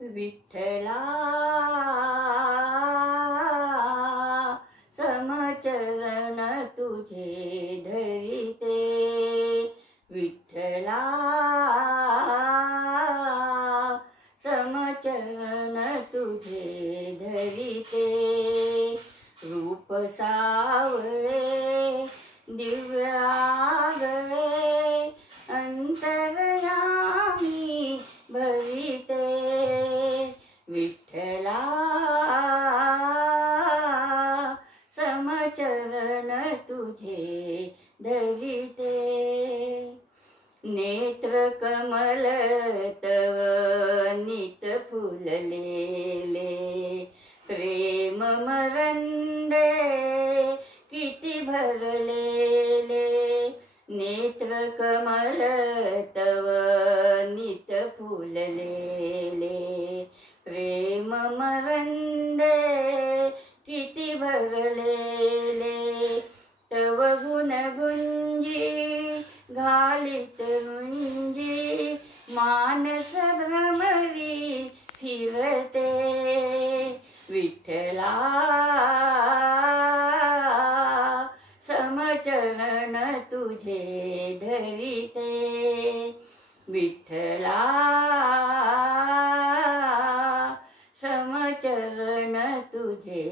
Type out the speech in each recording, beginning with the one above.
विठ्ठला समचरण तुझे धरिते, विठ्ठला समचरण तुझे धरिते। रूप सावळे दिव्य आगळे अंतर्यामी भविते, विठ्ठला समचरण तुझे धरिते। नेत्र कमल तव नित फुललेले, प्रेम मरंदे किती भरलेले। नेत्र कमल तव नित फुललेले, प्रेम मरंदे किती भरलेले। तव गुण गुंजी घालित रुंजी, मानस भ्रमरी फिरते, विठ्ठला समचरण तुझे धरिते, विठ्ठला समचरण तुझे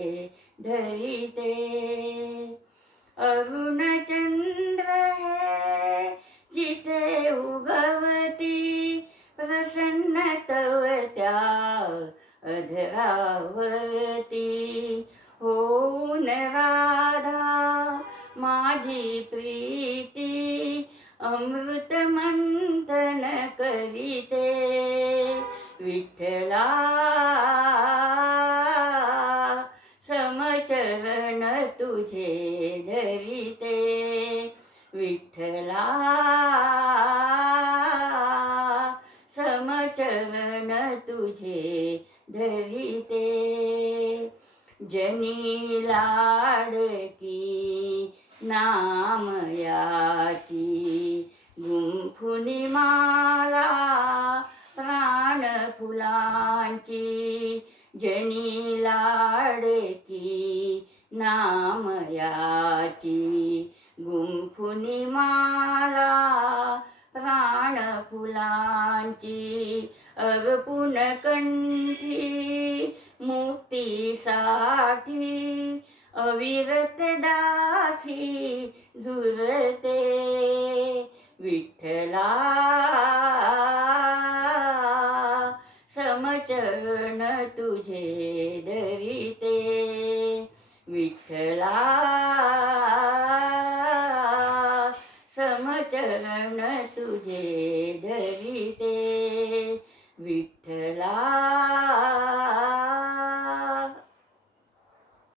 धरिते। अरुण चंद्र है जिथे उगवती, प्रसन्न तव त्या अधरावरती। होऊन राधा माझी प्रीती, अमृत मंथन करीते, विठ्ठला समचरण तुझे धरिते, विठ्ठला समचरण तुझे धरिते। जनी लाडकी नाम याची, गुंफुनी माला प्राण फुलांची। जनी लाडकी नाम याची, गुंफुनी माला प्राण फुलांची। अर्पुन कंठी मुक्तीसाठी, अविरत दासी झुरते, विठ्ठला समचरण तुझे धरिते, विठ्ठला समचरण तुझे धरिते, विठ्ठला